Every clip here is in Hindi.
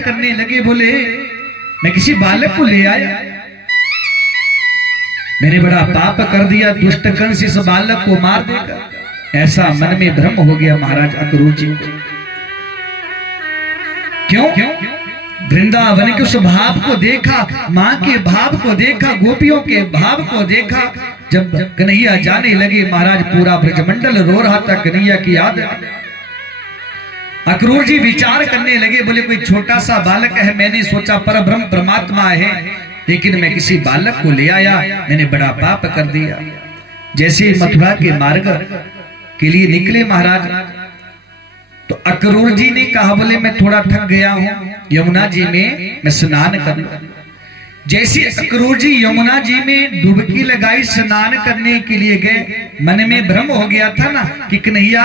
करने लगे, बोले मैं किसी बालक को ले आया, मैंने बड़ा पाप कर दिया, दुष्ट कंस इस बालक को मार देगा, ऐसा मन में भ्रम हो गया महाराज अक्रूर जी को। क्यों? वृंदावन के उस भाव को देखा, मां के भाव को देखा, गोपियों के भाव को देखा। जब कन्हैया जाने लगे महाराज पूरा ब्रजमंडल रो रहा था कन्हैया की याद। अक्रूर जी विचार करने लगे, बोले कोई छोटा सा बालक है, मैंने सोचा परब्रह्म परमात्मा है, लेकिन मैं किसी बालक को ले आया, मैंने बड़ा पाप कर दिया। जैसे मथुरा के मार्ग के लिए निकले महाराज, तो अक्रूर जी ने कहा, बोले मैं थोड़ा थक गया हूं, यमुना जी में मैं स्नान कर लूं। जैसे अक्रूर जी यमुना जी में डुबकी लगाई, स्नान करने के लिए गए, मन में भ्रम हो गया था ना कि कन्हैया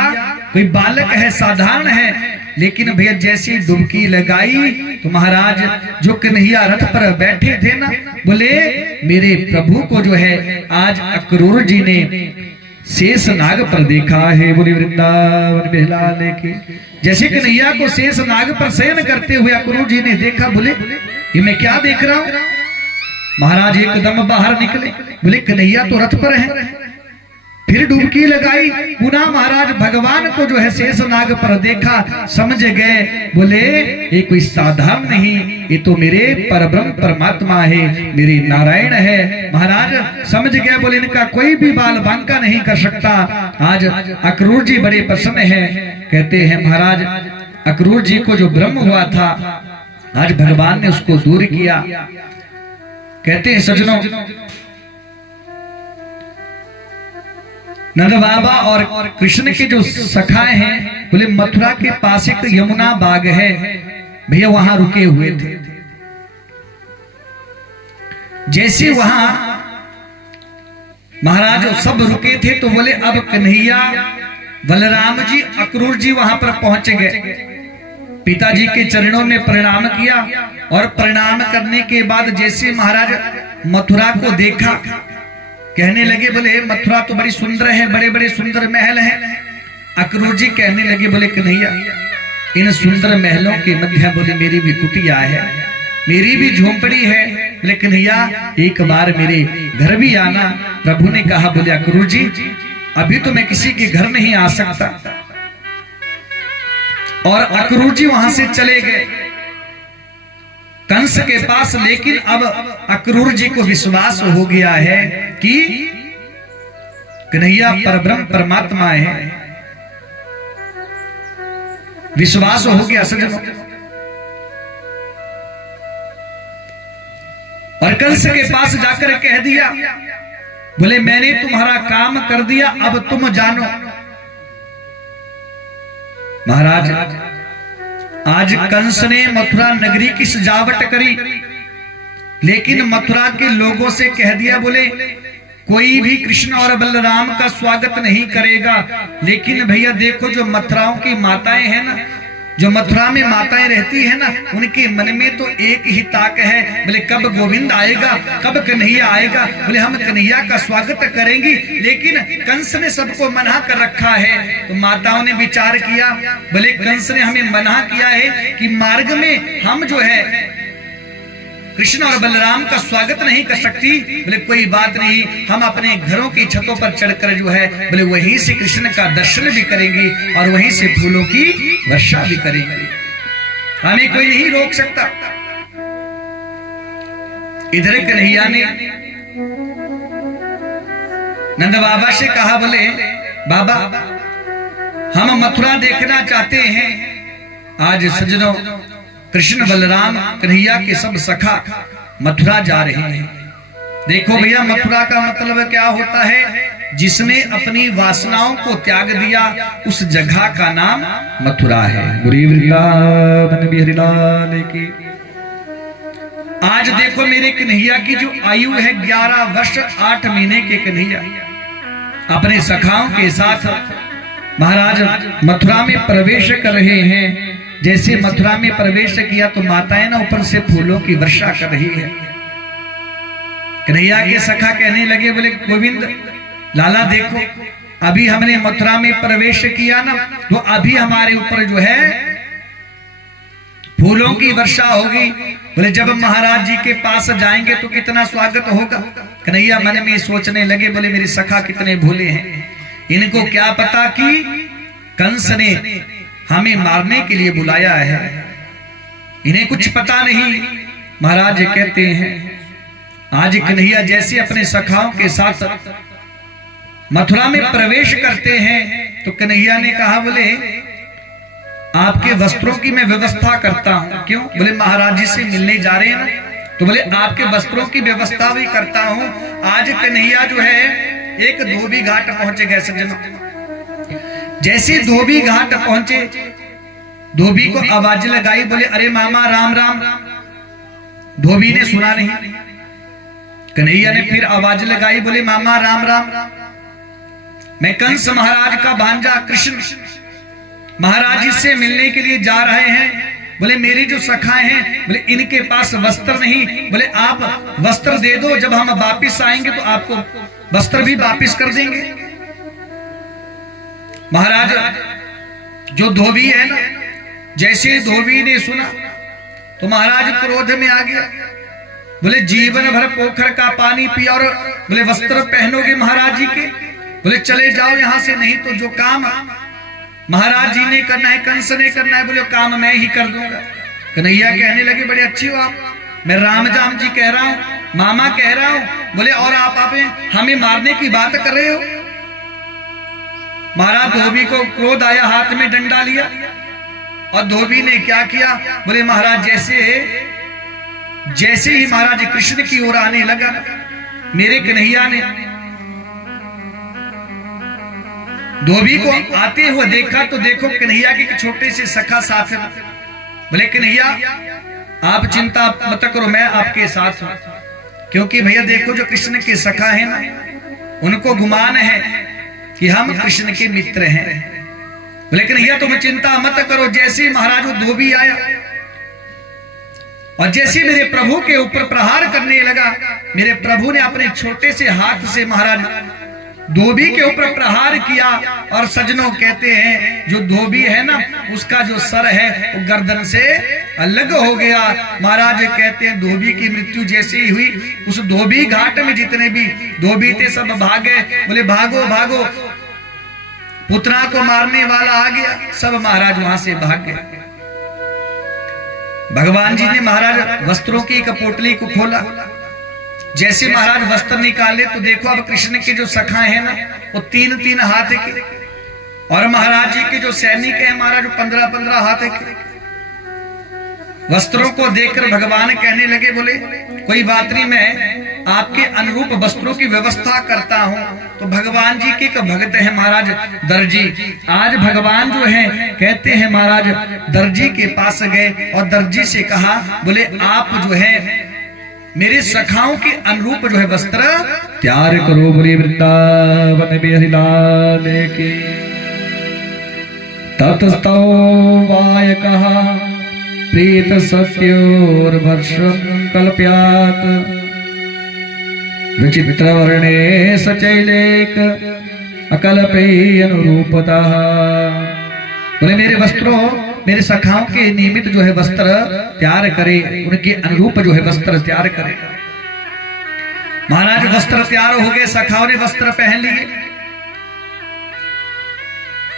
कोई बालक है, साधारण है, लेकिन भैया जैसी डुबकी लगाई तो महाराज जो कन्हैया रथ पर बैठे थे ना, बोले मेरे प्रभु को जो है आज अक्रूर जी ने शेष नाग पर देखा है। बोले वृंदावन बिहार की। जैसे कन्हैया को शेष नाग पर शयन करते हुए अक्रूर जी ने देखा, बोले ये मैं क्या देख रहा हूं। महाराज एकदम बाहर निकले, बोले कन्हैया तो रथ पर है। फिर डुबकी लगाई, पुनः महाराज भगवान को जो है शेष नाग पर देखा, समझ गए, बोले ये कोई साधारण नहीं, ये तो मेरे परब्रह्म परमात्मा है, मेरे नारायण है। महाराज समझ गए, बोले इनका कोई भी बाल बांका नहीं कर सकता। आज अक्रूर जी बड़े प्रसन्न हैं। कहते हैं महाराज अक्रूर जी को जो भ्रम हुआ था, आज भगवान ने उसको दूर किया। कहते हैं सज्जनों, नंद बाबा और कृष्ण के जो सखाए हैं, बोले मथुरा के पास एक यमुना बाग है, भैया वहां रुके हुए थे। जैसे वहां महाराज सब रुके थे, तो बोले अब कन्हैया बलराम जी अक्रूर जी वहां पर पहुंच गए। पिताजी के चरणों में प्रणाम किया, और प्रणाम करने के बाद जैसे महाराज मथुरा को देखा, कहने लगे, बोले मथुरा तो बड़ी सुंदर है, बड़े बड़े सुंदर महल हैं। अक्रूर जी कहने लगे, बोले कन्हैया इन सुंदर महलों के मध्य बोले मेरी भी कुटिया है, मेरी भी झोंपड़ी है। बोले कन्हैया एक बार मेरे घर भी आना। प्रभु ने कहा, बोले अक्रूर जी अभी तो मैं किसी के घर नहीं आ सकता। और अक्रूर जी वहां से चले गए कंस के पास। लेकिन अब अक्रूर जी को विश्वास हो गया है कि कन्हैया परब्रह्म परमात्मा है, विश्वास हो गया सज्जनों। और कंस के पास जाकर कह दिया, बोले मैंने तुम्हारा काम कर दिया, अब तुम जानो। महाराज आज कंस ने मथुरा नगरी की सजावट करी, लेकिन मथुरा के लोगों से कह दिया, बोले कोई भी कृष्ण और बलराम का स्वागत नहीं करेगा। लेकिन भैया देखो जो मथुराओं की माताएं हैं ना, जो मथुरा में माताएं रहती है ना, उनके मन में तो एक ही ताक है, बोले कब गोविंद आएगा, कब कन्हैया आएगा, बोले हम कन्हैया का स्वागत करेंगी। लेकिन कंस ने सबको मना कर रखा है। तो माताओं ने विचार किया, बोले कंस ने हमें मना किया है कि मार्ग में हम जो है कृष्ण और बलराम का स्वागत नहीं कर सकती। बोले कोई बात नहीं, हम अपने घरों की छतों पर चढ़कर जो है बोले वहीं से कृष्ण का दर्शन भी करेंगे और वहीं से फूलों की वर्षा भी करेंगे, हमें कोई नहीं रोक सकता। इधर कन्हैया ने नंद बाबा से कहा, बोले बाबा हम मथुरा देखना चाहते हैं। आज सज्जनों कृष्ण बलराम कन्हैया के सब सखा मथुरा जा रहे हैं। देखो भैया मथुरा का मतलब क्या होता है, जिसने अपनी वासनाओं को त्याग दिया उस जगह का नाम मथुरा है। वृंदावन बिहारी लाल की। आज देखो मेरे कन्हैया की जो आयु है 11 वर्ष 8 महीने के कन्हैया अपने सखाओं के साथ महाराज मथुरा में प्रवेश कर रहे हैं। जैसे मथुरा में प्रवेश किया तो माताएं ना ऊपर से फूलों की वर्षा कर रही है। कन्हैया के सखा कहने लगे, बोले गोविंद लाला देखो अभी हमने मथुरा में प्रवेश किया ना, तो अभी हमारे ऊपर जो है फूलों की वर्षा होगी। बोले जब महाराज जी के पास जाएंगे तो कितना स्वागत होगा। कन्हैया मन में सोचने लगे, बोले मेरे सखा कितने भोले हैं, इनको क्या पता कि कंस ने हमें मारने के लिए बुलाया है, इन्हें कुछ पता नहीं। महाराज कहते हैं आज कन्हैया जैसे अपने सखाओं के साथ मथुरा में प्रवेश करते हैं तो कन्हैया ने कहा, बोले आपके वस्त्रों की मैं व्यवस्था करता हूं। क्यों? बोले महाराज जी से मिलने जा रहे हैं ना, तो बोले आपके वस्त्रों की व्यवस्था भी करता हूं। आज कन्हैया जो है एक धोबी घाट पहुंचे गए सज्जनों। जैसे धोबी घाट पहुंचे, धोबी को आवाज लगाई, बोले अरे मामा राम राम। धोबी ने सुना नहीं। कन्हैया ने फिर आवाज लगाई, बोले मामा राम राम, मैं कंस महाराज का भांजा कृष्ण महाराज जी से मिलने के लिए जा रहे हैं। बोले मेरी जो सखाएं हैं, बोले इनके पास वस्त्र नहीं, बोले आप वस्त्र दे दो, जब हम वापिस आएंगे तो आपको वस्त्र भी वापिस कर देंगे। महाराज जो धोबी है ना, जैसे धोबी ने सुना तो महाराज क्रोध में आ गया। बोले जीवन भर पोखर का पानी पिया और बोले वस्त्र पहनोगे महाराज जी के, बोले चले जाओ यहां से, नहीं तो जो काम महाराज जी ने करना है, कंस ने करना है, बोले काम मैं ही कर दूंगा। कन्हैया कहने लगे बड़े अच्छी हो आप, मैं राम जाम जी कह रहा हूं, मामा कह रहा हूं। बोले और आप हमें मारने की बात कर रहे हो। महाराज धोबी को क्रोध आया, हाथ में डंडा लिया और धोबी ने क्या किया, बोले महाराज जैसे ही महाराज कृष्ण की ओर आने लगा, मेरे कन्हैया ने धोबी को आते हुए देखा तो देखो कन्हैया के छोटे से सखा साथ है। बोले कन्हैया आप चिंता मत करो, मैं आपके साथ हूं, क्योंकि भैया देखो जो कृष्ण के सखा है ना, उनको गुमान है कि हम कृष्ण के मित्र हैं। बोले कन्हैया तुम चिंता मत करो। जैसे ही महाराज वो धोबी आया और जैसे मेरे प्रभु के ऊपर प्रहार करने लगा, मेरे प्रभु ने अपने छोटे से हाथ से महाराज धोबी के ऊपर प्रहार किया। और सज्जनों कहते हैं जो धोबी है ना, उसका जो सर है वो गर्दन से अलग हो गया। महाराज कहते हैं धोबी की मृत्यु जैसे ही हुई, उस धोबी घाट में जितने भी धोबी थे सब भागे। बोले भागो भागो, पुतना को मारने वाला आ गया। सब महाराज वहां से भाग गए। भगवान जी ने महाराज वस्त्रों की एक पोटली को खोला। जैसे महाराज वस्त्र निकाले तो देखो अब कृष्ण के जो सखाएं हैं ना, वो 3-3 हाथ के, और महाराज जी के जो सैनिक हैं महाराज 15-15 हाथ के। वस्त्रों को देखकर भगवान कहने लगे, बोले कोई बात नहीं, मैं आपके अनुरूप वस्त्रों की व्यवस्था करता हूं। तो भगवान जी के एक भक्त है महाराज दर्जी। आज भगवान जो है कहते हैं महाराज दर्जी के पास गए और दर्जी से कहा, बोले आप जो है मेरे सखाओं के अनुरूप जो है वस्त्र तैयार करो। बोले वृंदावन बिहारी लाल की। ततस्तौ वाय कहा प्रीत सत्योर्वर्षं कल्प्यात् विचित्र वर्णे सचैलेक अकल्पे अनुरूपतः। बोले मेरे वस्त्रों, मेरे सखाओं के नियमित जो है वस्त्र तैयार करे, उनके अनुरूप जो है वस्त्र तैयार करे। महाराज वस्त्र तैयार हो गए, सखाओं ने वस्त्र पहन लिए।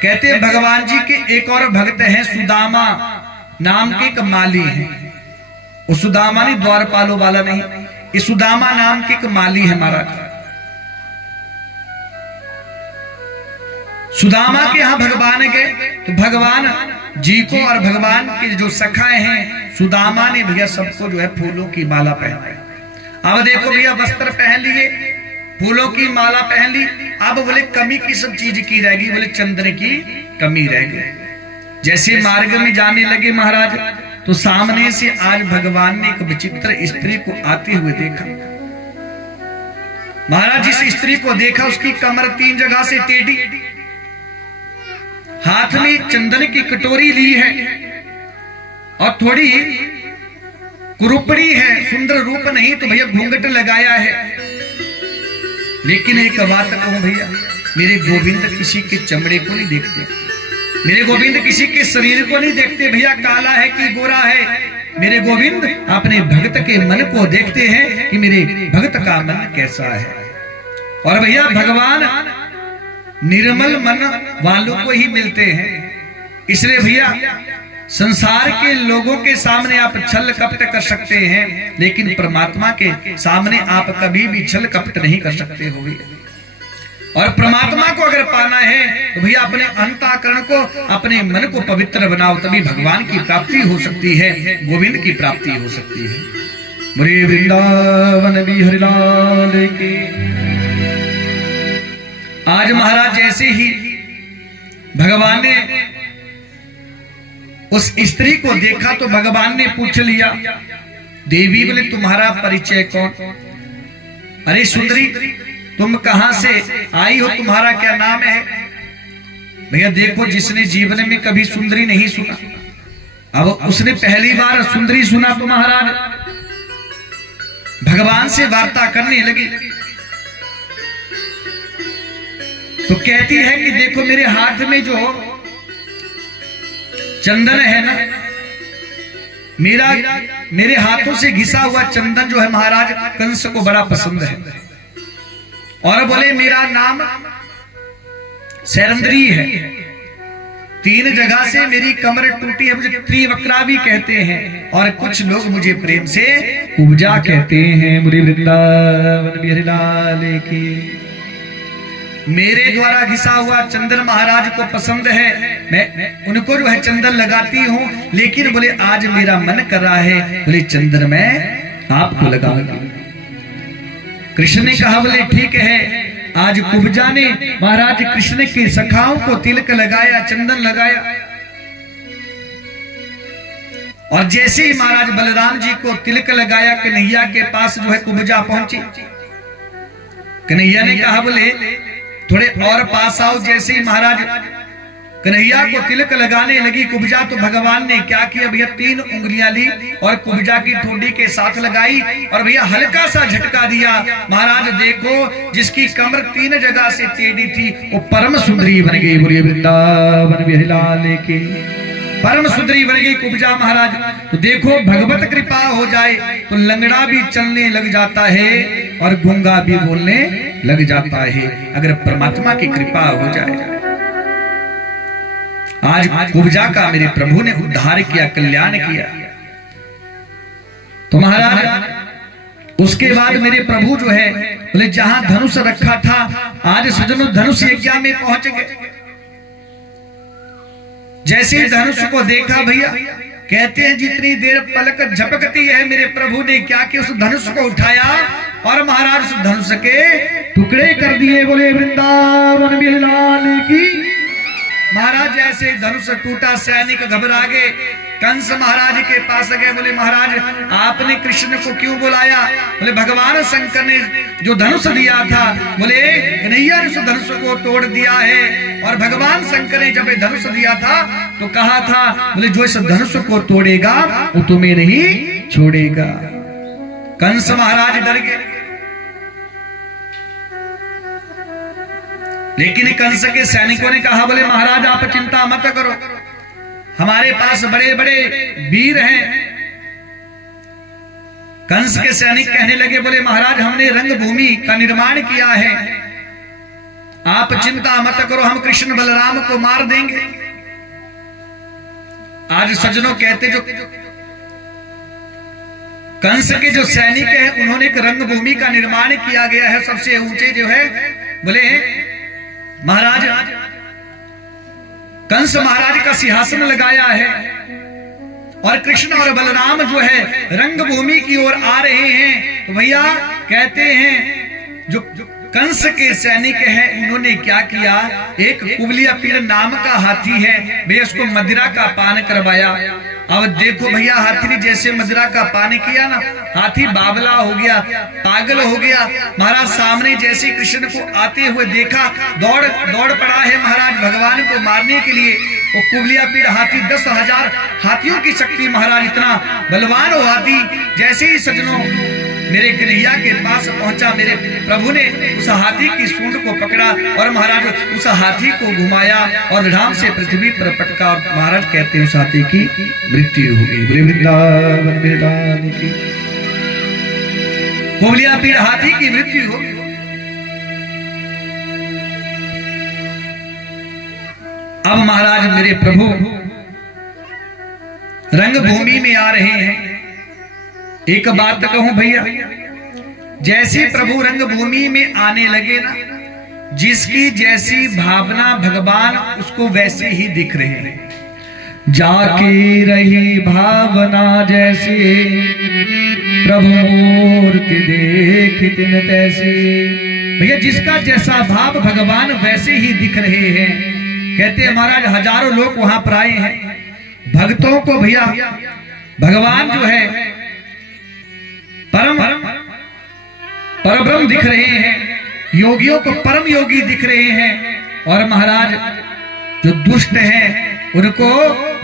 कहते हैं भगवान जी के एक और भक्त हैं सुदामा नाम के एक माली है। वो सुदामा नहीं द्वारपालों वाला नहीं, ये सुदामा नाम के एक माली है महाराज। सुदामा के यहां भगवान गए तो भगवान जी को और भगवान के जो सखाए हैं सुदामा ने भैया सबको जो है फूलों की माला पहनाई। अब देखो भैया वस्त्र पहन लिए, फूलों की माला पहन ली। अब बोले कमी किस चीज की रहेगी, बोले चंद्र की कमी रह गई। जैसे मार्ग में जाने लगे महाराज तो सामने से आज भगवान ने एक विचित्र स्त्री को आते हुए देखा। महाराज जिस स्त्री को देखा उसकी कमर 3 जगह से टेढ़ी, हाथ में चंदन की कटोरी ली है और थोड़ी कुरूपड़ी है, सुंदर रूप नहीं तो भैया घूंघट लगाया है। लेकिन एक बात कहूं भैया, मेरे गोविंद किसी के चमड़े को नहीं देखते। मेरे गोविंद किसी के शरीर को नहीं देखते भैया, काला है कि गोरा है। मेरे गोविंद अपने भक्त के मन को देखते हैं कि मेरे भक्त का मन कैसा है। और भैया भगवान निर्मल मन वालों को ही मिलते हैं। इसलिए भैया संसार के लोगों के सामने आप छल कपट कर सकते हैं, लेकिन परमात्मा के सामने आप कभी भी छल कपट नहीं कर सकते हो भैया। और परमात्मा को अगर पाना है तो भैया अपने अंतःकरण को, अपने मन को पवित्र बनाओ, तभी भगवान की प्राप्ति हो सकती है, गोविंद की प्राप्ति हो सकती है। मुरे वृंदावन बिहारी लाल की। आज महाराज जैसे ही भगवान ने उस स्त्री को देखा तो भगवान ने पूछ लिया, देवी बोले तुम्हारा परिचय कौन? अरे सुंदरी तुम कहां से आई हो, तुम्हारा क्या नाम है? भैया देखो, जिसने जीवन में कभी सुंदरी नहीं सुना, अब उसने पहली बार सुंदरी सुना तो महाराज भगवान से वार्ता करने लगी। तो कहती है कि देखो मेरे हाथ में जो चंदन है ना, मेरे हाथों से घिसा हुआ चंदन जो है महाराज कंस को बड़ा पसंद है। और बोले मेरा नाम सैरंद्री है, 3 जगह से मेरी कमर टूटी है, मुझे त्रिवक्रा भी कहते हैं, और कुछ लोग मुझे प्रेम से कुब्जा कहते हैं। मुझे वृंदावन बिहारी लाल की। मेरे द्वारा घिसा हुआ चंदन महाराज को पसंद है, मैं उनको जो है चंदन लगाती हूँ, लेकिन बोले आज मेरा मन कर रहा है, बोले चंदन मैं आपको लगाऊंगी। कृष्ण ने कहा बोले ठीक है। आज कुब्जा ने महाराज कृष्ण के सखाओं को तिलक लगाया, चंदन लगाया, और जैसे ही महाराज बलराम जी को तिलक लगाया, कन्हैया के पास जो है कुब्जा पहुंची। कन्हैया ने कहा बोले थोड़े और पास आओ। जैसे ही महाराज कन्हैया को तिलक लगाने लगी कुब्जा, तो भगवान ने क्या किया भैया, 3 उंगलियां ली और कुब्जा की ठोडी के साथ लगाई, और भैया हल्का सा झटका दिया। महाराज देखो, जिसकी कमर 3 जगह से टेढ़ी थी वो परम सुंदरी बन गई। बोलिए वृंदावन बिहारी लाल की। परम सुंदरी बन गई कुब्जा महाराज। तो देखो भगवत कृपा हो जाए तो लंगड़ा भी चलने लग जाता है और गूंगा भी बोलने लग जाता है, अगर परमात्मा की कृपा हो जाए। आज कुब्जा का मेरे प्रभु ने उद्धार किया, कल्याण किया। तो महाराज उसके बाद मेरे प्रभु जो है बोले जहां धनुष रखा था, आज सजनों धनुष यज्ञ में पहुंच गए। जैसे ही धनुष को देखा भैया, कहते हैं जितनी देर पलक झपकती है, मेरे प्रभु ने क्या किया, उस धनुष को उठाया और महाराज उस धनुष के टुकड़े कर दिए। बोले वृंदावन बिहारी लाल की। महाराज जैसे धनुष टूटा, सैनिक घबरा गए, कंस महाराज के पास गए। बोले महाराज आपने कृष्ण को क्यों बुलाया? बोले भगवान शंकर ने जो धनुष दिया था, बोले कन्हैया ने उस धनुष को तोड़ दिया है। और भगवान शंकर ने जब धनुष दिया था तो कहा था, बोले जो इस धनुष को तोड़ेगा वो तुम्हें नहीं छोड़ेगा। कंस महाराज डर गए, लेकिन कंस के सैनिकों ने कहा, बोले महाराज आप चिंता मत करो, हमारे पास बड़े बड़े वीर हैं। कंस के सैनिक कहने लगे, बोले महाराज हमने रंगभूमि का निर्माण किया है, आप चिंता मत करो, हम कृष्ण बलराम को मार देंगे। आज सज्जनों कहते जो कंस के जो सैनिक हैं उन्होंने एक रंगभूमि का निर्माण किया गया है, सबसे ऊंचे जो है बोले महाराज कंस महाराज का सिंहासन लगाया है, और कृष्ण और बलराम जो है रंगभूमि की ओर आ रहे हैं। तो भैया कहते हैं जो कंस के सैनिक हैं उन्होंने क्या किया, एक कुबलिया पीड़ नाम का हाथी है भैया, उसको मदिरा का पान करवाया। अब देखो भैया हाथी ने जैसे मदिरा का पान किया ना, हाथी बावला हो गया, पागल हो गया। महाराज सामने जैसे कृष्ण को आते हुए देखा, दौड़ पड़ा है महाराज भगवान को मारने के लिए। वो कुबलिया पीड़ हाथी 10,000 हाथियों की शक्ति महाराज, इतना बलवान हो हाथी। जैसे ही सजनों मेरे कन्हैया के पास पहुंचा, मेरे प्रभु ने उस हाथी की सूंड को पकड़ा और महाराज उस हाथी को घुमाया और धाम से पृथ्वी पर पटका और महाराज कहते हैं उस हाथी की मृत्यु हो गई। बोले वृंदावन बिहारी की। कुबलिया पीड़ हाथी की मृत्यु हो गई। अब महाराज मेरे प्रभु रंगभूमि में आ रहे हैं। एक बात कहूं भैया, जैसे प्रभु रंगभूमि में आने लगे ना, जिसकी जैसी भावना भगवान उसको वैसे ही दिख रहे हैं। जाके रही भावना जैसे प्रभु मूर्ति देखी तिन तैसी। भैया जिसका जैसा भाव भगवान वैसे ही दिख रहे हैं। कहते हैं महाराज हजारों लोग वहां पर आए हैं, भक्तों को भैया भगवान जो है परब्रह्म दिख रहे हैं, योगियों को परम योगी दिख रहे हैं, और महाराज जो दुष्ट हैं उनको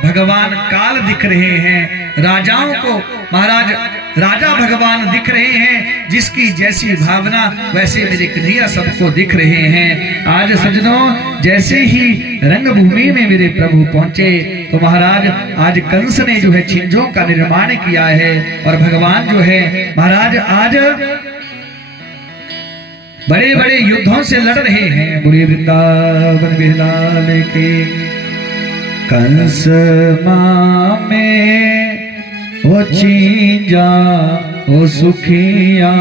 भगवान काल दिख रहे हैं, राजाओं को महाराज राजा भगवान दिख रहे हैं। जिसकी जैसी भावना वैसे मेरे कन्हैया सबको दिख रहे हैं। आज सजनों जैसे ही रंगभूमि में मेरे प्रभु पहुंचे तो महाराज आज कंस ने जो है छिंजों का निर्माण किया है और भगवान जो है महाराज आज बड़े बड़े युद्धों से लड़ रहे हैं। बोलिए वृंदावन बिहारी के। कंस मामे ओ छिंजा ओ सुखिया,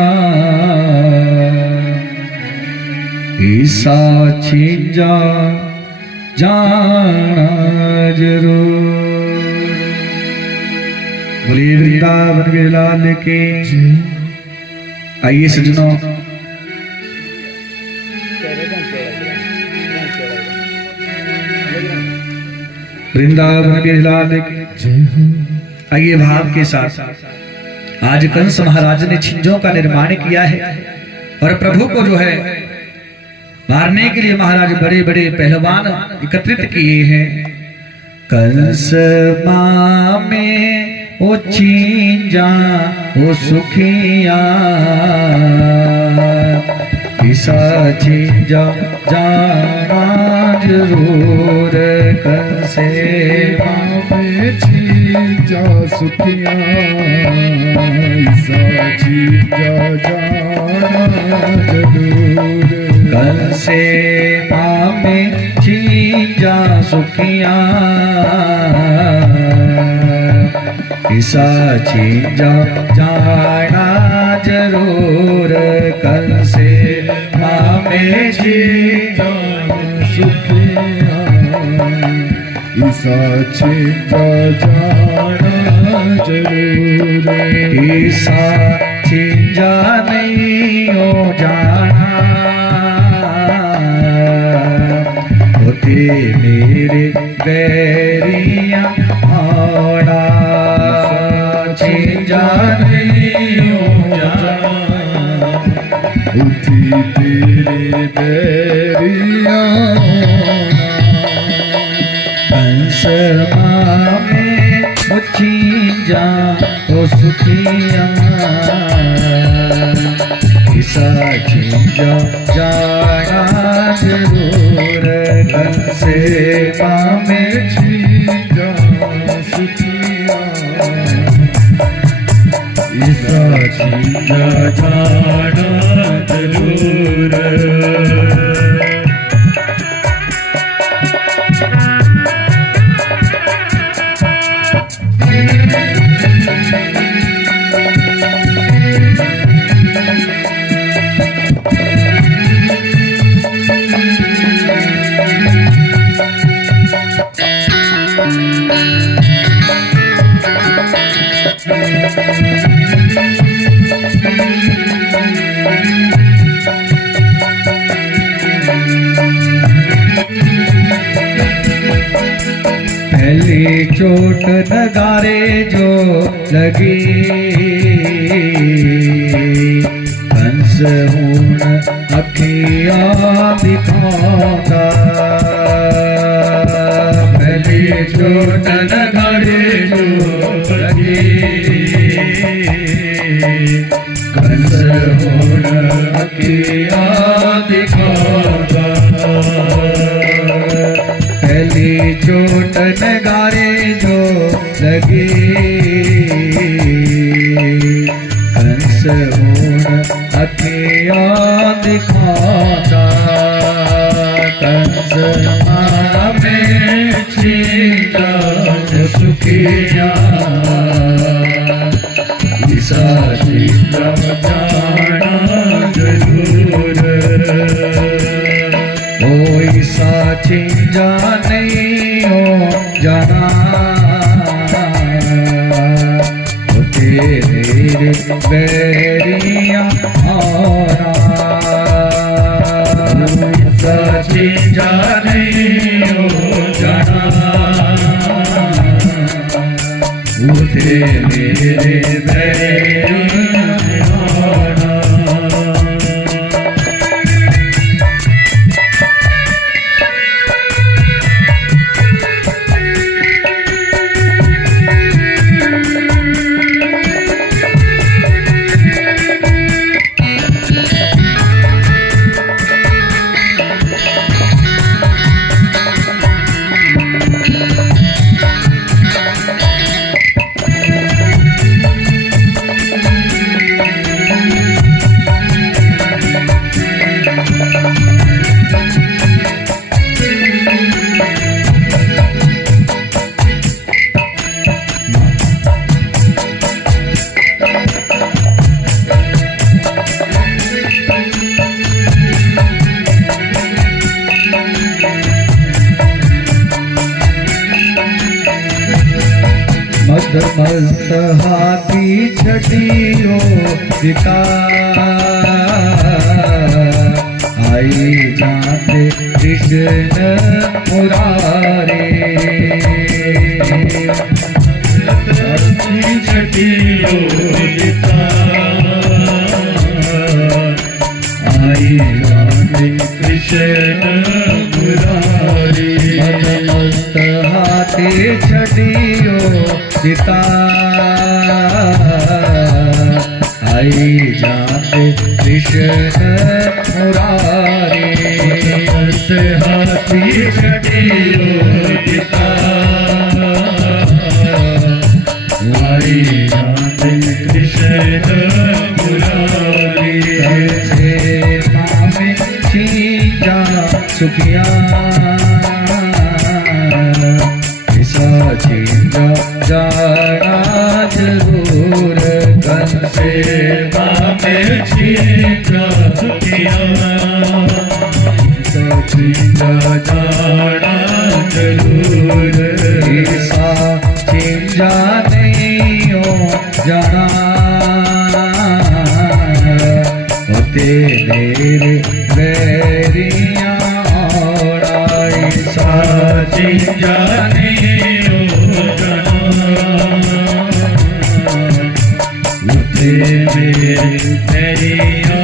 ईसा छिंजा जाना जरूर। बोलिए वृंदावन बिहारी के। आइए सजनों वृंदावन बिहारी के। आइए भाव के साथ आज कंस महाराज ने छिंजों का निर्माण किया है और प्रभु को जो है मारने के लिए महाराज बड़े बड़े पहलवान एकत्रित किए हैं। कंस मामे ओ छिंजा ओ सुखिया, ईसा छिंजा जाना जरूर। कंसे मामे छिंजा सुखिया, ईसा छिंजा जाना जरूर। कंसे मामे छिंजा सुखिया, ईसा छिंजा जाना जरूर। कंसे मामे छिंजा सुखिया, ईसा छिंजा जाना जरूर। ईसा छिंजा नहीं हो जाना, होते मेरे बैरिया आड़ा। छिंजा नहीं हो जाना, उठी तेरे बैरिया होना। कंस मामे ओ छिंजा ओ सुखिया, ईसा छिंजा जाना जरूर। कंसे मामे छिंजा सुखिया, ईसा छिंजा जाना जरूर। पहली चोट नगारे जो लगी, कंस हून अखियां दिखाऊंगा। पहली छोटन घड़े जो लगे कंस होण किया दिखावा पहली चोट नगारे जो लगी कंस होण अखिया दिखाता कंस में छीटा सुखिया साची जाना जरूर कोई साची जाने हो जाना तेरे बैरिया आना साची जाने हो जाना उठे मेरे बैरिया आना मस्त हाथी छटियो दिखा आई जाते कृष्ण मुरारे छटियो दिखा आई जाते कृष्ण मुरारी मस्त हाथी छटियो दिखा आई जाते कृष्ण मुरारी हाथी छटियो दिखा आई जाते कृष्ण मुरारी मामे चीजा सुखिया चीजा जाना जरूर कंसे मामे चीजा सुखिया चीजा जाना जरूर ऐसा चीजा नहीं हो जाना होते मेरे बैरिया और ऐसा चीजा नहीं हो जाना होते मेरे बैरिया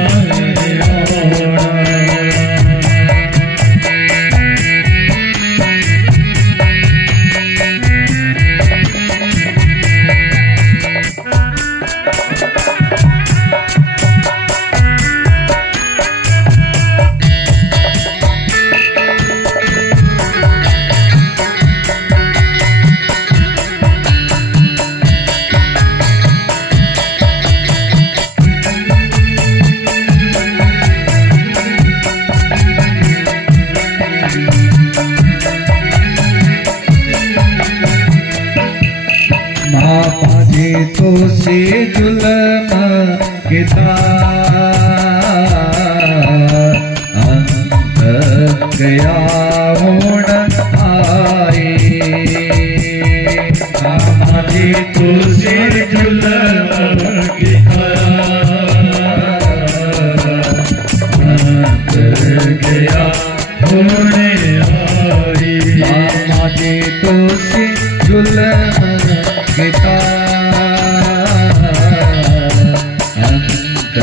महापाजी तो से जुलम किता अंत गया होण आए महापाजी तो से जुलम किता अंत गया होण आए महापाजी तो से जुलम किता अंत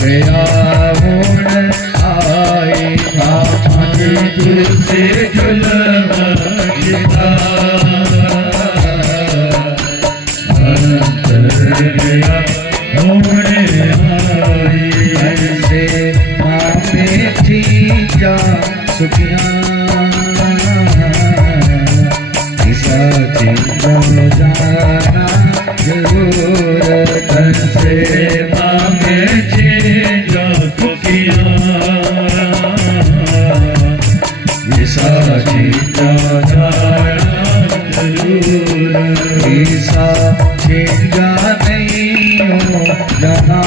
गया होण आए महापाजी तो से जुलम किता गया होने आई ऐसे मापे जा सुखिया ऐसा चिंता जाना जरूर तन से मांगे जो दुखिया ऐसा चीजा जाना जरूर ऐसा चिंता नहीं हो जहाँ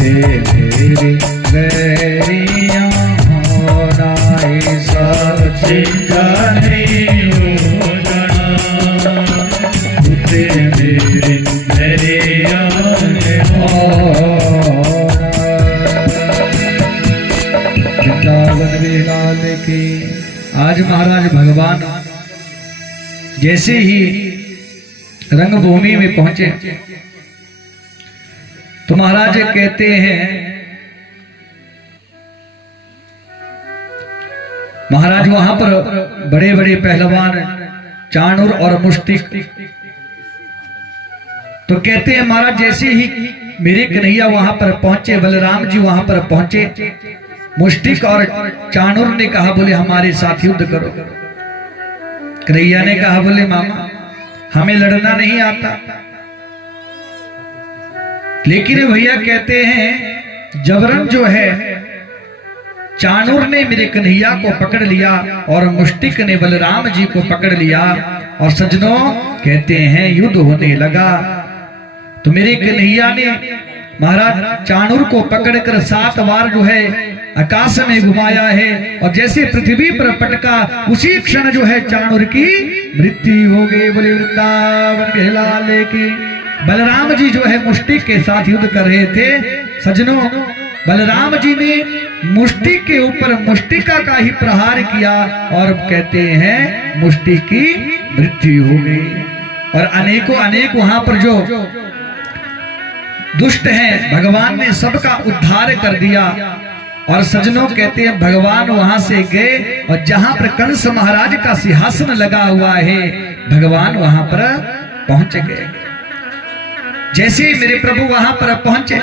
मेरी वैरिया होना ऐसा चिंता नहीं हो जाना उसे मेरे मेरे आने वृंदावन विलाल की। आज महाराज भगवान जैसे ही रंगभूमि में पहुंचे तो महाराज कहते हैं, महाराज वहां पर बड़े बड़े पहलवान चाणूर और मुष्टिक, तो कहते हैं महाराज जैसे ही मेरे कन्हैया वहां पर पहुंचे, बलराम जी वहां पर पहुंचे, मुष्टिक और चाणूर ने कहा बोले हमारे साथ युद्ध करो। कन्हैया ने कहा बोले मामा हमें लड़ना नहीं आता, लेकिन भैया कहते हैं जबरन जो है चाणूर ने मेरे कन्हैया को पकड़ लिया और मुष्टिक ने बलराम जी को पकड़ लिया और सज्जनों कहते हैं युद्ध होने लगा। तो मेरे कन्हैया ने महाराज चाणूर को पकड़कर 7 बार जो है आकाश में घुमाया है और जैसे पृथ्वी पर पटका उसी क्षण जो है चाणूर की मृत्यु हो गई। बोले वृंदावन बिलाल की। बलराम जी जो है मुष्टिक के साथ युद्ध कर रहे थे। सज्जनों बलराम जी ने मुष्टिक के ऊपर मुष्टिका का ही प्रहार किया और कहते हैं मुष्टिक की मृत्यु हो गई। और अनेकों अनेक वहां पर जो दुष्ट हैं भगवान ने सबका उद्धार कर दिया। और सज्जनों कहते हैं भगवान वहां से गए और जहां पर कंस महाराज का सिंहासन लगा हुआ है भगवान वहां पर पहुंच गए। जैसे ही मेरे प्रभु वहां पर पहुंचे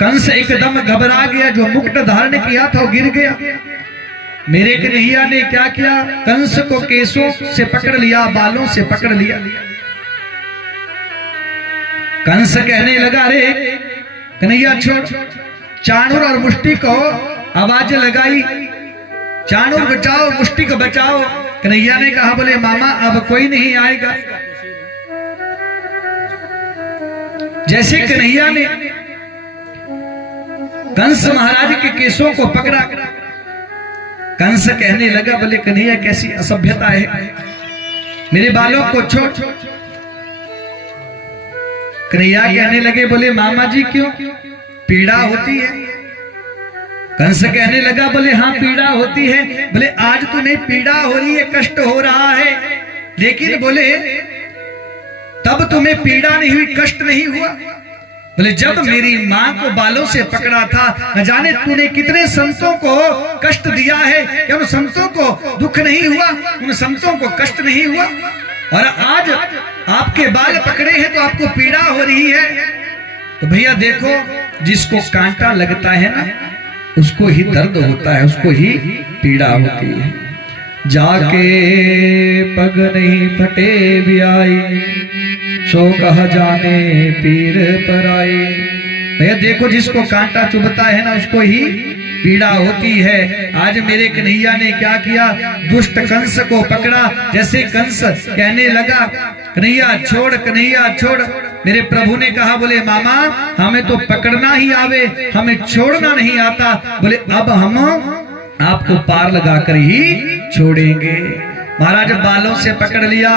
कंस एकदम घबरा गया, जो मुकुट धारण किया था वो गिर गया। मेरे कन्हैया ने क्या किया, कंस को केसों से पकड़ लिया, बालों से पकड़ लिया। कंस कहने लगा अरे कन्हैया छोड़। चाणूर और मुष्टिक को आवाज लगाई चाणूर बचाओ मुष्टिक बचाओ। कन्हैया ने कहा बोले मामा अब कोई नहीं आएगा। जैसे कन्हैया ने कंस महाराज के केसों को पकड़ा, कंस कहने लगा बोले कन्हैया कैसी असभ्यता है, मेरे बालों को छोड़। कन्हैया कहने लगे बोले मामा जी क्यों, पीड़ा होती है। कंस कहने लगा बोले हाँ पीड़ा होती है। बोले आज तुम्हें पीड़ा हो रही है, कष्ट हो रहा है, लेकिन बोले तब तुम्हें पीड़ा नहीं हुई, कष्ट नहीं हुआ। बोले जब मेरी माँ को बालों से पकड़ा था न जाने तूने कितने संतों को कष्ट दिया है, क्या उन संतों को दुख नहीं हुआ, उन संतों को कष्ट नहीं हुआ। और आज आपके बाल पकड़े हैं तो आपको पीड़ा हो रही है। तो भैया देखो जिसको कांटा लगता है ना उसको ही दर्द होता है, उसको ही पीड़ा होती है। जाके पग नहीं फटे ब्याई सो कहा जाने पीर पर आई। भैया देखो जिसको कांटा चुभता है ना उसको ही पीड़ा होती है। आज मेरे कन्हैया ने क्या किया, दुष्ट कंस को पकड़ा। जैसे कंस कहने लगा कन्हैया छोड़, कन्हैया छोड़। मेरे प्रभु ने कहा बोले मामा हमें तो पकड़ना ही आवे, हमें छोड़ना नहीं आता। बोले अब हम आपको पार लगाकर ही छोड़ेंगे। महाराज बालों से पकड़ लिया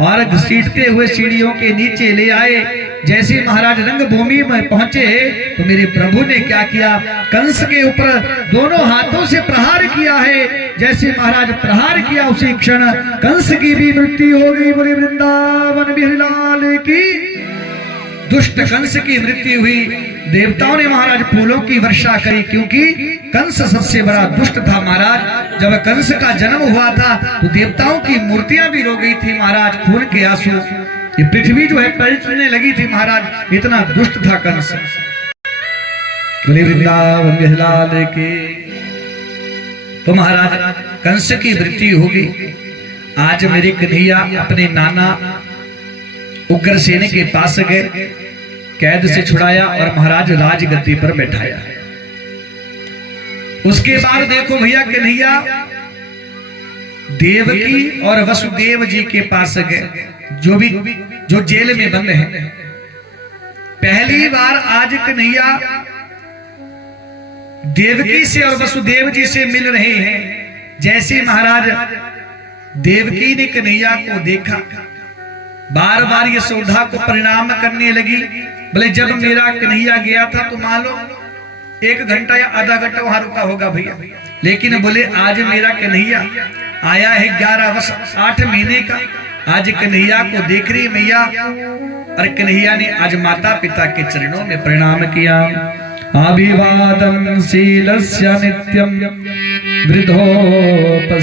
और घसीटते हुए सीढ़ियों के नीचे ले आए। जैसे महाराज रंगभूमि में पहुंचे तो मेरे प्रभु ने क्या किया, कंस के ऊपर दोनों हाथों से प्रहार किया है। जैसे महाराज प्रहार किया उसी क्षण कंस की भी मृत्यु हो गई। बोले वृंदावन बिहारी लाल की। दुष्ट कंस की मृत्यु हुई। देवताओं ने महाराज फूलों की वर्षा करी, क्योंकि कंस सबसे बड़ा दुष्ट था महाराज। जब कंस का जन्म हुआ था तो देवताओं की मूर्तियां भी रो गई थी महाराज, खून के आंसू। ये पृथ्वी जो है पलटने लगी थी महाराज, इतना दुष्ट था कंस। बोले वृंदावन बिहारी के। तो महाराज कंस की मृत्यु होगी। आज मेरे कन्हैया अपने नाना उग्रसेन के पास गए, कैद से छुड़ाया और महाराज राजगद्दी पर बैठाया। उसके बाद देखो भैया कन्हैया देवकी और वसुदेव जी के पास गए, जो जेल में बंद हैं। पहली बार आज कन्हैया देवकी से और वसुदेव जी से मिल रहे हैं। जैसे महाराज देवकी ने कन्हैया को देखा, बार बार यशोदा को प्रणाम करने लगी। बोले जब मेरा कन्हैया गया था तो मान लो 1 घंटा या आधा घंटा वहां रुका होगा भैया, लेकिन बोले आज मेरा कन्हैया आया है 11 वर्ष 8 महीने का। आज कन्हैया को देख रही मैया, और कन्हैया ने आज माता पिता के चरणों में प्रणाम किया। अभिवादन शीलस्य नित्यम वृद्धोपसेविनः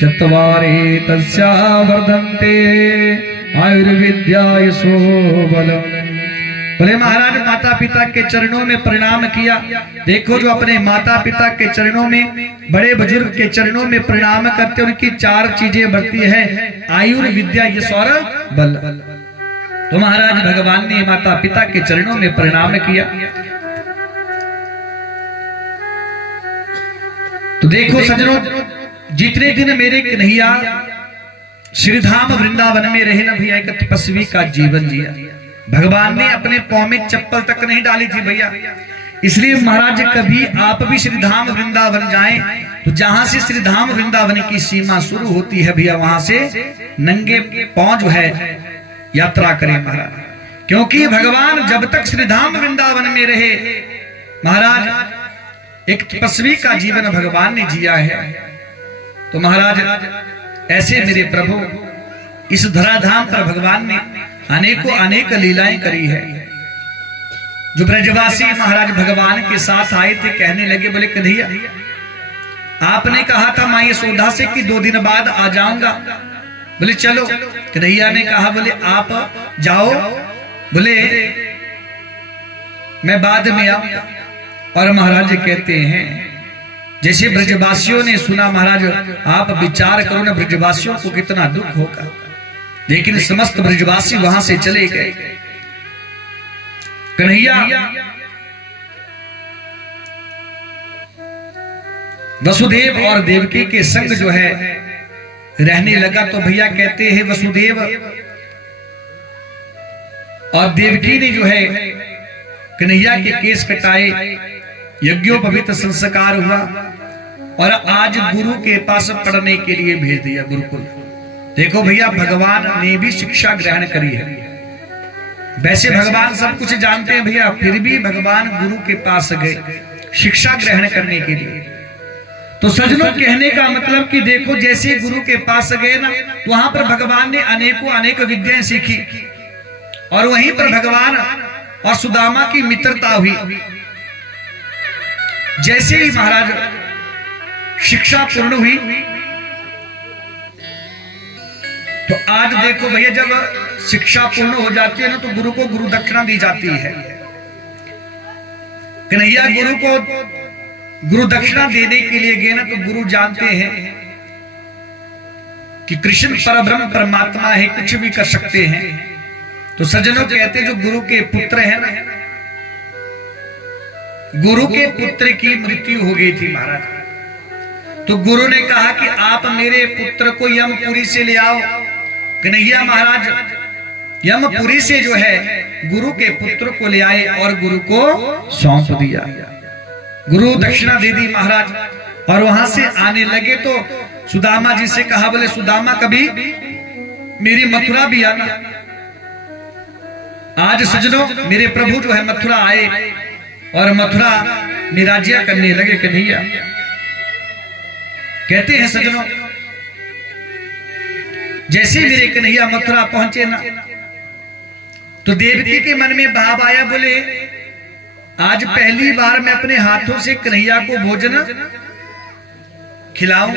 चत्वारि तस्या वर्धन्ते आयुर्विद्या यशो बलम्। बोले महाराज माता पिता के चरणों में प्रणाम किया। देखो जो अपने माता पिता के चरणों में, बड़े बुजुर्ग के चरणों में प्रणाम करते, उनकी 4 चीजें बढ़ती है, आयुर्विद्या यश और बल। तो महाराज भगवान ने माता पिता के चरणों में प्रणाम किया। तो देखो सज्जनों, जितने दिन मेरे कन्हैया श्रीधाम वृंदावन में रहे ना भैया, एक तपस्वी का जीवन जिया। भगवान ने अपने पांव में चप्पल तक नहीं डाली थी भैया। इसलिए महाराज कभी आप भी श्रीधाम वृंदावन जाएं तो जहां से श्रीधाम वृंदावन की सीमा शुरू होती है भैया, वहां से नंगे पांव जो है यात्रा करें महाराज। क्योंकि भगवान जब तक श्रीधाम वृंदावन में रहे महाराज, एक तपस्वी का जीवन भगवान ने जिया है। तो महाराज ऐसे मेरे प्रभु इस धराधाम पर भगवान ने अनेकों अनेक लीलाएं करी है। जो ब्रजवासी महाराज भगवान के साथ आए थे, कहने लगे बोले कन्हैया आपने कहा था मां यशोदा से कि 2 दिन बाद आ जाऊंगा। बोले चलो। कन्हैया ने कहा बोले आप जाओ, बोले मैं बाद में आऊंगा। और महाराज कहते हैं जैसे ब्रजवासियों ने सुना, महाराज आप विचार करो ना ब्रजवासियों को कितना दुख होगा। लेकिन समस्त ब्रजवासी वहां से चले गए। कन्हैया वसुदेव और देवकी के संग जो है रहने लगा। तो भैया कहते हैं वसुदेव और देवकी ने जो है कन्हैया के केस कटाए, यज्ञोपवीत संस्कार हुआ और आज गुरु के पास पढ़ने के लिए भेज दिया गुरुकुल। देखो भैया भगवान ने भी शिक्षा ग्रहण करी है। वैसे भगवान सब कुछ जानते हैं भैया, फिर भी भगवान गुरु के पास गए शिक्षा ग्रहण करने के लिए। तो सज्जनों कहने का मतलब कि देखो जैसे गुरु के पास गए ना, तो वहां पर भगवान ने अनेकों अनेक विद्याएं सीखी और वहीं पर भगवान और सुदामा की मित्रता हुई। जैसे ही महाराज शिक्षा पूर्ण हुई तो आज देखो भैया जब शिक्षा पूर्ण हो जाती है ना तो गुरु को गुरु दक्षिणा दी जाती है। कन्हैया गुरु को गुरु दक्षिणा देने के लिए गए ना तो गुरु जानते हैं कि कृष्ण परब्रह्म परमात्मा है, कुछ भी कर सकते हैं। तो सज्जनों कहते जो गुरु के पुत्र है ना, गुरु के पुत्र की मृत्यु हो गई थी महाराज। तो गुरु ने कहा कि आप मेरे पुत्र को यमपुरी से ले आओ। कन्हैया महाराज यमपुरी से जो है गुरु के पुत्र को ले आए और गुरु को सौंप दिया। गुरु दक्षिणा दे दी महाराज। और वहां से आने लगे तो सुदामा जी से कहा बोले सुदामा कभी मेरी मथुरा भी आना। आज सज्जनों मेरे प्रभु जो है मथुरा आए और मथुरा में राज्य करने लगे कन्हैया। कहते हैं सज्जनों जैसे मेरे कन्हैया मथुरा पहुंचे ना तो देवकी के मन में भाव आया, बोले आज पहली बार मैं अपने हाथों से कन्हैया को भोजन खिलाऊं।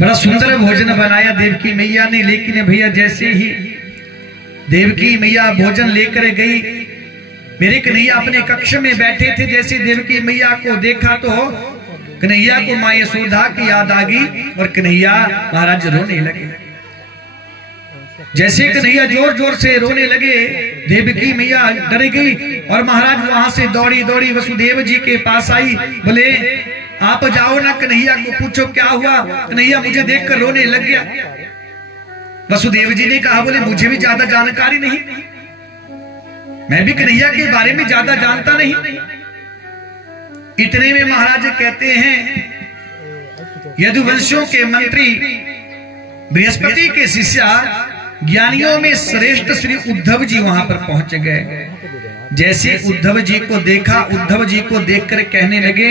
बड़ा सुंदर भोजन बनाया देवकी मैया ने, लेकिन भैया जैसे ही देवकी मैया भोजन लेकर गई, मेरे कन्हैया अपने कक्ष में बैठे थे, जैसे देवकी मैया को देखा तो कन्हैया को मां यशोदा की याद आ गई और कन्हैया महाराज रोने लगे। जैसे कन्हैया जोर जोर से रोने लगे, देवकी मैया डर गई और महाराज वहां से दौड़ी दौड़ी वसुदेव जी के पास आई। बोले आप जाओ ना, कन्हैया को पूछो क्या हुआ, कन्हैया मुझे देखकर रोने लग गया। वसुदेव जी ने कहा, बोले मुझे भी ज्यादा जानकारी नहीं, मैं भी कन्हैया के बारे में ज्यादा जानता नहीं। इतने में महाराज कहते हैं, यदुवंशियों के मंत्री बृहस्पति के शिष्य ज्ञानियों में श्रेष्ठ श्री उद्धव जी वहां पर पहुंच गए। जैसे उद्धव जी को देखा, उद्धव जी को देखकर कहने लगे,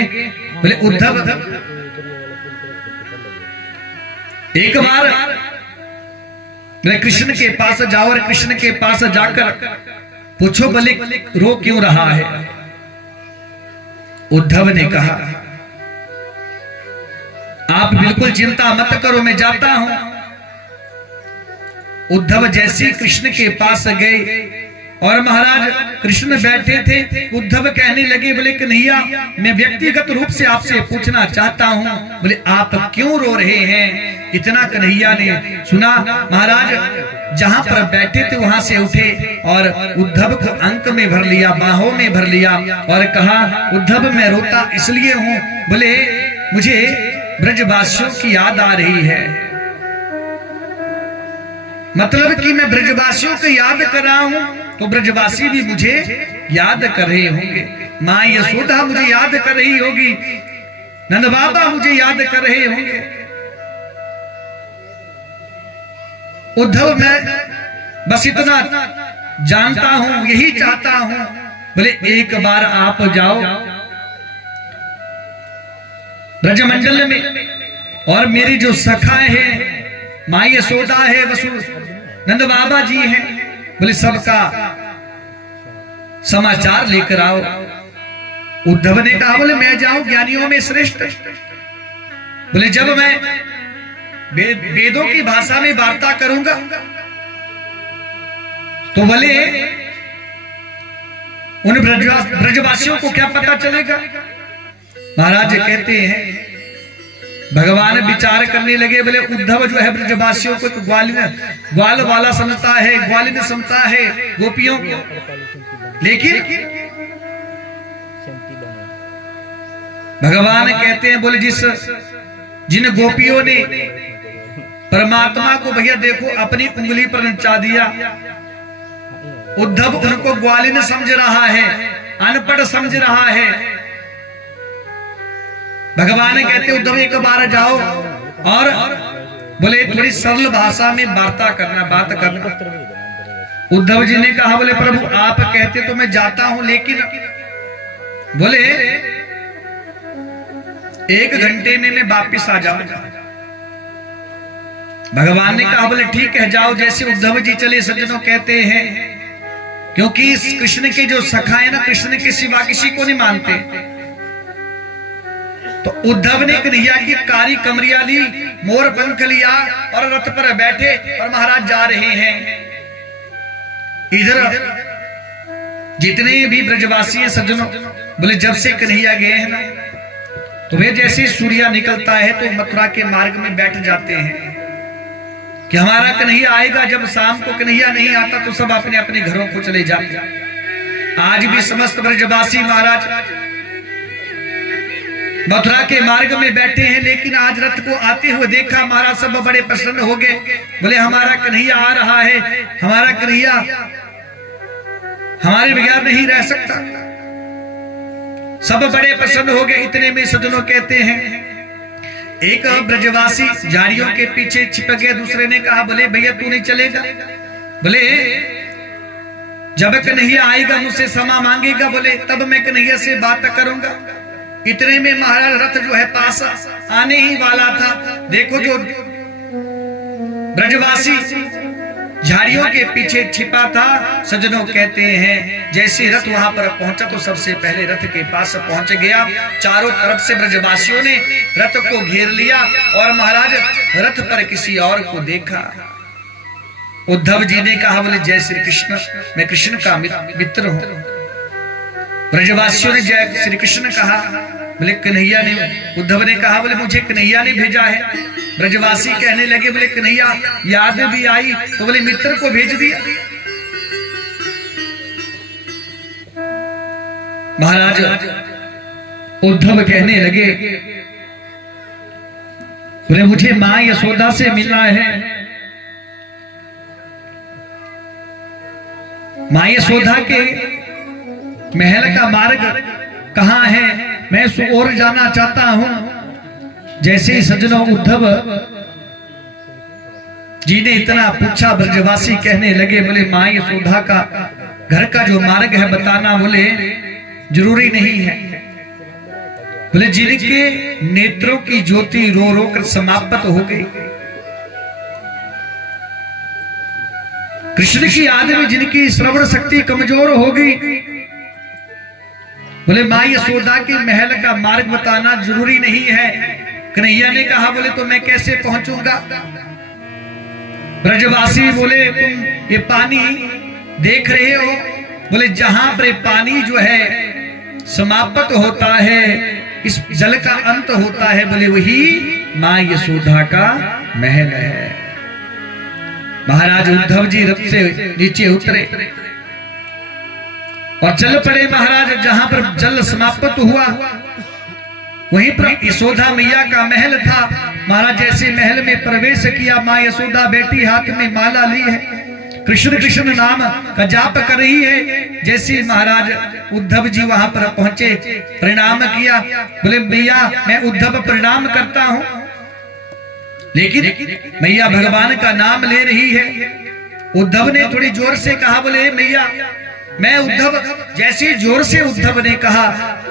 बोले उद्धव एक बार मेरे कृष्ण के पास जाओ और कृष्ण के पास जाकर पूछो बोले रो क्यों रहा है। उद्धव ने कहा, आप बिल्कुल चिंता मत करो, मैं जाता हूं। उद्धव जैसे कृष्ण के पास गए और महाराज कृष्ण बैठे थे, उद्धव कहने लगे, बोले कन्हैया मैं व्यक्तिगत रूप से आपसे पूछना चाहता हूं, बोले आप क्यों रो रहे हैं। इतना कन्हैया ने सुना, महाराज जहां पर बैठे थे वहां से उठे और उद्धव को अंक में भर लिया, बाहों में भर लिया और कहा, उद्धव मैं रोता इसलिए हूं, बोले मुझे ब्रजवासियों की याद आ रही है। मतलब कि मैं ब्रजवासियों को याद कर रहा हूं तो ब्रजवासी भी मुझे याद कर रहे होंगे, मां यशोदा मुझे याद कर रही होगी, नंद बाबा मुझे याद कर रहे होंगे। उद्धव मैं बस इतना जानता हूं, यही चाहता हूं, बोले एक बार आप जाओ ब्रजमंडल में और मेरी जो सखाएं हैं, मां यशोदा है, वसु नंद बाबा जी हैं, बोले सबका समाचार लेकर आओ। उद्धव ने कहा, बोले मैं जाऊं ज्ञानियों में श्रेष्ठ, बोले जब मैं वेदों की भाषा में वार्ता करूंगा तो बोले उन ब्रजवासियों को क्या पता चलेगा। महाराज कहते हैं, भगवान विचार करने लगे, बोले उद्धव जो है ब्रजवासियों को ग्वाल वाला समझता है, ग्वालिन समझता है गोपियों को, लेकिन भगवान कहते हैं, बोले जिन गोपियों ने परमात्मा को भैया देखो अपनी उंगली पर नचा दिया, उद्धव उनको ग्वालिन समझ रहा है, अनपढ़ समझ रहा है। भगवान कहते उद्धव एक बार जाओ और बोले थोड़ी सरल भाषा में वार्ता करना, बात करना। उद्धव जी ने कहा, बोले प्रभु आप कहते तो मैं जाता हूं, लेकिन बोले 1 घंटे में मैं वापिस आ जाऊंगा। भगवान ने कहा, बोले ठीक है जाओ। जैसे उद्धव जी चले, सज्जनों कहते हैं क्योंकि इस कृष्ण के जो सखा है ना, कृष्ण के सिवा किसी को नहीं मानते, तो उद्धव ने कन्हैया की कारी कमरिया ली, मोर पंख लिया और रथ पर बैठे और महाराज जा रहे हैं। इधर जितने भी ब्रजवासी हैं सज्जनों, बोले जब से कन्हैया गए हैं ना, तो वे जैसे सूर्य निकलता है तो मथुरा के मार्ग में बैठ जाते हैं कि हमारा कन्हैया आएगा। जब शाम को कन्हैया नहीं आता तो सब अपने अपने घरों को चले जाते। आज भी समस्त ब्रजवासी महाराज मथुरा के मार्ग में बैठे हैं, लेकिन आज रथ को आते हुए देखा, महाराज सब बड़े प्रसन्न हो गए, बोले हमारा कन्हैया आ रहा है, हमारा कन्हैया हमारे बगैर नहीं रह सकता। सब बड़े प्रसन्न हो गए। इतने में सज्जनों कहते हैं, एक ब्रजवासी झाड़ियों के पीछे छिपक गया, दूसरे ने कहा, बोले भैया तू नहीं चलेगा, बोले जब कन्हैया आएगा मुझसे क्षमा मांगेगा, बोले तब मैं कन्हैया से बात करूंगा। इतने में महाराज रथ जो है पास आने ही वाला था। देखो जो ब्रजवासी झाड़ियों के पीछे छिपा था। सज्जनों कहते हैं जैसे रथ वहां पर पहुंचा तो सबसे पहले रथ के पास पहुंच गया। चारों तरफ से ब्रजवासियों ने रथ को घेर लिया और महाराज रथ पर किसी और को देखा। उद्धव जी ने कहा, बोले जय श्री कृष्ण, मैं कृष्ण का मित्र हूं। ब्रजवासियों ने जय श्री कृष्ण कहा। बोले कन्हैया ने, उद्धव ने कहा, बोले मुझे कन्हैया ने भेजा है। ब्रजवासी कहने लगे, बोले कन्हैया याद भी आई तो बोले मित्र को भेज दिया। महाराज उद्धव कहने लगे, बोले मुझे मां यशोदा से मिलना है। मां यशोदा के महल का मार्ग कहां है, मैं उस ओर जाना चाहता हूं। जैसे ही सज्जनों उद्धव जी ने इतना पूछा, ब्रजवासी कहने लगे, बोले मां यशोदा का घर का जो मार्ग है बताना, बोले जरूरी नहीं है। बोले जिनके नेत्रों की ज्योति रो रो कर समाप्त हो गई, कृष्ण की याद में जिनकी श्रवण शक्ति कमजोर हो गई, बोले मां यशोदा के महल का मार्ग बताना जरूरी नहीं है। कन्हैया ने कहा, बोले तो मैं कैसे पहुंचूंगा। ब्रजवासी बोले तुम ये पानी देख रहे हो, बोले जहां पर पानी जो है समाप्त होता है, इस जल का अंत होता है, बोले वही मां यशोदा का महल है। महाराज उद्धव जी रथ से नीचे उतरे और चल पड़े। महाराज जहां पर जल समाप्त हुआ वहीं पर यशोदा मैया का महल था। महाराज जैसे महल में प्रवेश किया, मां यशोदा बैठी हाथ में माला ली है, कृष्ण कृष्ण नाम का जाप कर रही है। जैसे महाराज उद्धव जी वहां पर पहुंचे, प्रणाम किया। बोले मैया मैं उद्धव प्रणाम करता हूं, लेकिन मैया भगवान का नाम ले रही है। उद्धव ने थोड़ी जोर से कहा, बोले मैया मैं उद्धव। जैसे जोर से उद्धव ने कहा,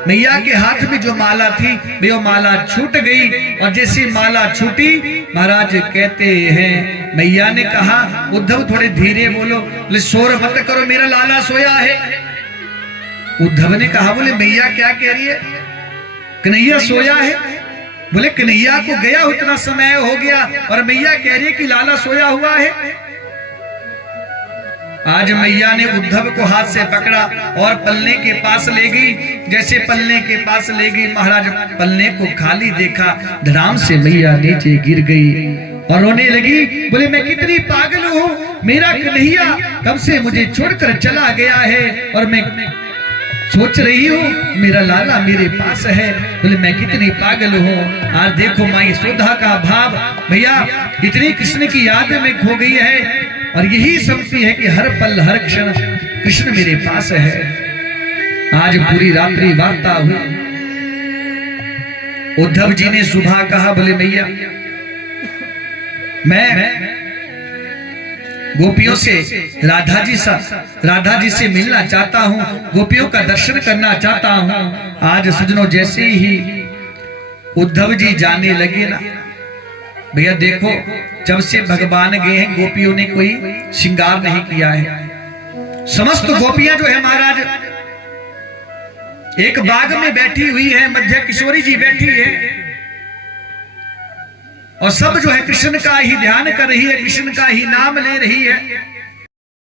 मैया के हाथ में जो माला थी वो माला छूट गई। और जैसे माला छूटी, महाराज कहते हैं मैया ने कहा, उद्धव थोड़े धीरे बोलो, बोले शोर मत करो, मेरा लाला सोया है। उद्धव ने कहा, बोले मैया क्या कह रही है, कन्हैया सोया है। बोले कन्हैया को गया उतना समय हो गया और मैया कह रही है कि लाला सोया हुआ है। आज मैया ने उद्धव को हाथ से पकड़ा और पल्ले के पास ले गई। जैसे पल्ले के पास ले गई, महाराज पल्ले को खाली देखा, धड़ाम से मैया नीचे गिर गई और रोने लगी। बोले मैं कितनी पागल हूँ, मेरा कन्हैया कब से मुझे छोड़कर चला गया है और मैं सोच रही हूँ मेरा लाला मेरे पास है। बोले मैं कितनी पागल हूँ। आज देखो मां यशोदा का भाव, भैया इतनी कृष्ण की याद में खो गई है और यही समझती है कि हर पल हर क्षण कृष्ण मेरे पास है। आज पूरी रात्रि वार्ता हुई। उद्धव जी ने सुबह कहा, बोले मैया मैं गोपियों से राधा जी से मिलना चाहता हूँ, गोपियों का दर्शन करना चाहता हूँ। आज सजनों जैसे ही उद्धव जी जाने लगे ना, भैया देखो जब से भगवान गए हैं गोपियों ने कोई श्रृंगार नहीं किया है। समस्त गोपियां जो है महाराज एक बाग में बैठी हुई है, मध्य किशोरी जी बैठी है और सब जो है कृष्ण का ही ध्यान कर रही है, कृष्ण का ही नाम ले रही है।